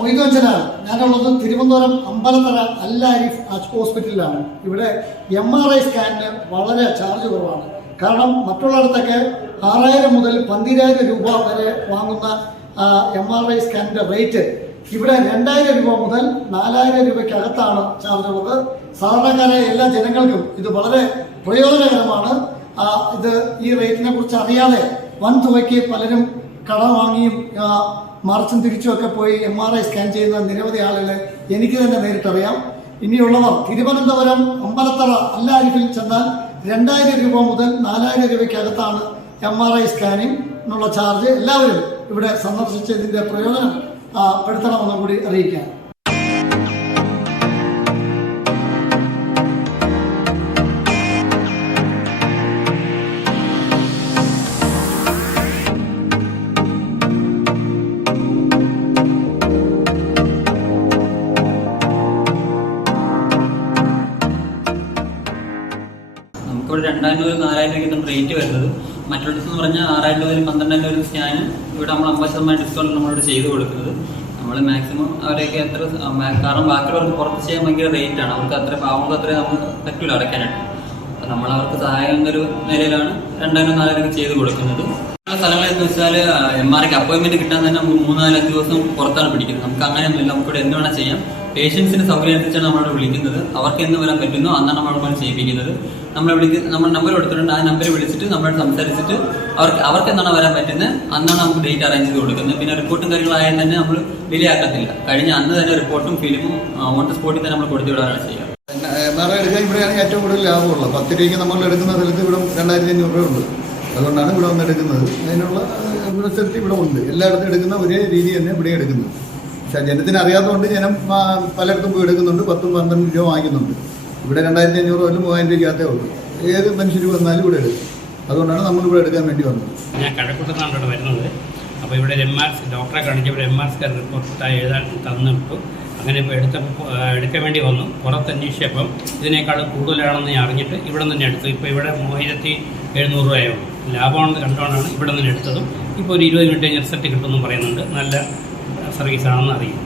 മൊയ്തുവഞ്ചനാണ് ഞാനുള്ളത് തിരുവനന്തപുരം അമ്പലത്തറ അല്ല അരിഫ് ഹോസ്പിറ്റലിലാണ്. ഇവിടെ എം ആർ ഐ സ്കാനിന് വളരെ ചാർജ് കുറവാണ്. കാരണം മറ്റുള്ളിടത്തൊക്കെ ആറായിരം മുതൽ പന്തിരായിരം രൂപ വരെ വാങ്ങുന്ന എം ആർ ഐ സ്കാനിന്റെ റേറ്റ് ഇവിടെ രണ്ടായിരം രൂപ മുതൽ നാലായിരം രൂപയ്ക്കകത്താണ് ചാർജ് ഉള്ളത്. സാധാരണക്കാരായ എല്ലാ ജനങ്ങൾക്കും ഇത് വളരെ പ്രയോജനകരമാണ്. ഇത് ഈ റേറ്റിനെ കുറിച്ച് അറിയാതെ വൻ തുകയ്ക്ക് പലരും കട വാങ്ങിയും ആ, മറിച്ചും തിരിച്ചും ഒക്കെ പോയി എം ആർ ഐ സ്കാൻ ചെയ്യുന്ന നിരവധി ആളുകളെ എനിക്ക് തന്നെ നേരിട്ടറിയാം. ഇനിയുള്ളവർ തിരുവനന്തപുരം അമ്പലത്തറ അല്ലാരിഫിൽ ചെന്നാൽ രണ്ടായിരം രൂപ മുതൽ നാലായിരം രൂപയ്ക്കകത്താണ് എം ആർ ഐ സ്കാനിങ്ങിനുള്ള ചാർജ് എല്ലാവരും ഇവിടെ സന്ദർശിച്ച് ഇതിന്റെ പ്രയോജനം പെടുത്തണമെന്നും കൂടി അറിയിക്കാം. നമുക്കിവിടെ രണ്ടായിരം രൂപ നാലായിരം രൂപയ്ക്കാണ് റേറ്റ് വരുന്നത്. മറ്റിടത്ത് എന്ന് പറഞ്ഞാൽ ആറായിരം രൂപ പന്ത്രണ്ടായിരം രൂപ സ്കാന് ഇവിടെ നമ്മൾ അമ്പത് ശതമാനം ഡിസ്കൗണ്ട് നമ്മളിവിടെ ചെയ്ത് കൊടുക്കുന്നത്. നമ്മൾ മാക്സിമം അവരെയൊക്കെ എത്ര കാരണം ബാക്കിയുള്ളവർക്ക് പുറത്ത് ചെയ്യാൻ ഭയങ്കര റേറ്റ് ആണ്. അവർക്ക് അത്ര പാവങ്ങൾക്ക് അത്ര നമുക്ക് പറ്റൂല അടയ്ക്കാനായിട്ട്. അപ്പം നമ്മൾ അവർക്ക് സഹായം എന്നൊരു നിലയിലാണ് രണ്ടായിരം നാലായിരം ചെയ്ത് കൊടുക്കുന്നത്. ഉള്ള സ്ഥലങ്ങളെന്ന് വെച്ചാൽ എം ആർ ഐക്ക് അപ്പോയിന്റ്മെന്റ് കിട്ടാൻ തന്നെ നമുക്ക് മൂന്നാലഞ്ച് ദിവസം പുറത്താണ് പിടിക്കുന്നത്. നമുക്ക് അങ്ങനെയൊന്നുമില്ല. നമുക്കിവിടെ എന്ത് വേണം ചെയ്യാം. പേഷ്യൻസിന് സൗകര്യം അനുസരിച്ചാണ് നമ്മളോട് വിളിക്കുന്നത്. അവർക്ക് എന്ന് വരാൻ പറ്റുന്നോ അന്നാണ് നമ്മൾ ചെയ്യിപ്പിക്കുന്നത്. നമ്മളെ വിളിക്ക് നമ്മൾ നമ്പർ കൊടുത്തിട്ടുണ്ട്. ആ നമ്പർ വിളിച്ചിട്ട് നമ്മളോട് സംസാരിച്ചിട്ട് അവർക്ക് അവർക്ക് എന്താണ് വരാൻ പറ്റുന്നത് അന്നാണ് നമുക്ക് ഡേറ്റ് അറേഞ്ച് ചെയ്ത് കൊടുക്കുന്നത്. പിന്നെ റിപ്പോർട്ടും കാര്യങ്ങളായാൽ തന്നെ നമ്മൾ ഡിലേ ആക്കത്തില്ല കഴിഞ്ഞ അന്ന് തന്നെ റിപ്പോർട്ടും ഫിലിമും ഓൺ ദ സ്പോട്ടിൽ തന്നെ നമ്മൾ കൊടുത്തു വിടാറാണ് ചെയ്യുക. എം ആർ എടുക്കാൻ ഇവിടെയാണ് ഏറ്റവും കൂടുതൽ ലാഭമുള്ളത്. പത്ത് രൂപയ്ക്ക് നമ്മൾ എടുക്കുന്ന സ്ഥലത്ത് ഇവിടെ രണ്ടായിരത്തി അഞ്ഞൂറ് രൂപ ഉണ്ട് അതുകൊണ്ടാണ് ഇവിടെ വന്ന് എടുക്കുന്നത് അതിനുള്ള ഇവിടെ ഇവിടെ ഉണ്ട്. എല്ലായിടത്തും എടുക്കുന്ന ഒരേ രീതി തന്നെ ഇവിടെ എടുക്കുന്നത്. പക്ഷേ ജനത്തിന് അറിയാത്തതുകൊണ്ട് ജനം പലയിടത്തും പോയി എടുക്കുന്നുണ്ട്. പത്തും പന്ത്രണ്ടും രൂപ വാങ്ങിക്കുന്നുണ്ട്. ഇവിടെ രണ്ടായിരത്തി അഞ്ഞൂറ് പോലും മൂവായിരം രൂപയ്ക്കകത്തേ ഉള്ളൂ. ഏത് മനുഷ്യർ വന്നാലും ഇവിടെ എടുക്കും. അതുകൊണ്ടാണ് നമ്മൾ ഇവിടെ എടുക്കാൻ വേണ്ടി വന്നത്. ഞാൻ കഴക്കൂട്ടത്താണ് ഇവിടെ വരുന്നത്. അപ്പോൾ ഇവിടെ എം ആർ ഡോക്ടറെ കാണിച്ചപ്പോൾ എം ആർ സ്കാൻ റിപ്പോർട്ട് എഴുതാൻ തന്നിട്ടു. അങ്ങനെ എടുത്തപ്പോൾ എടുക്കാൻ വേണ്ടി വന്നു. പുറത്ത് അന്വേഷിച്ചപ്പം ഇതിനേക്കാൾ കൂടുതലാണെന്ന് ഞാൻ അറിഞ്ഞിട്ട് ഇവിടെ നിന്ന് തന്നെ എടുത്തു. ഇപ്പോൾ ഇവിടെ മൂവായിരത്തി എഴുന്നൂറ് രൂപയേ ഉള്ളൂ. ലാഭമാണെന്ന് കണ്ടുകൊണ്ടാണ് ഇവിടെ നിന്ന് എടുത്തതും. ഇപ്പോൾ ഒരു ഇരുപത് മിനിറ്റ് കഴിഞ്ഞ് റിസൾട്ട് കിട്ടുമെന്നും പറയുന്നുണ്ട്. നല്ല സർവീസാണെന്ന് അറിയും.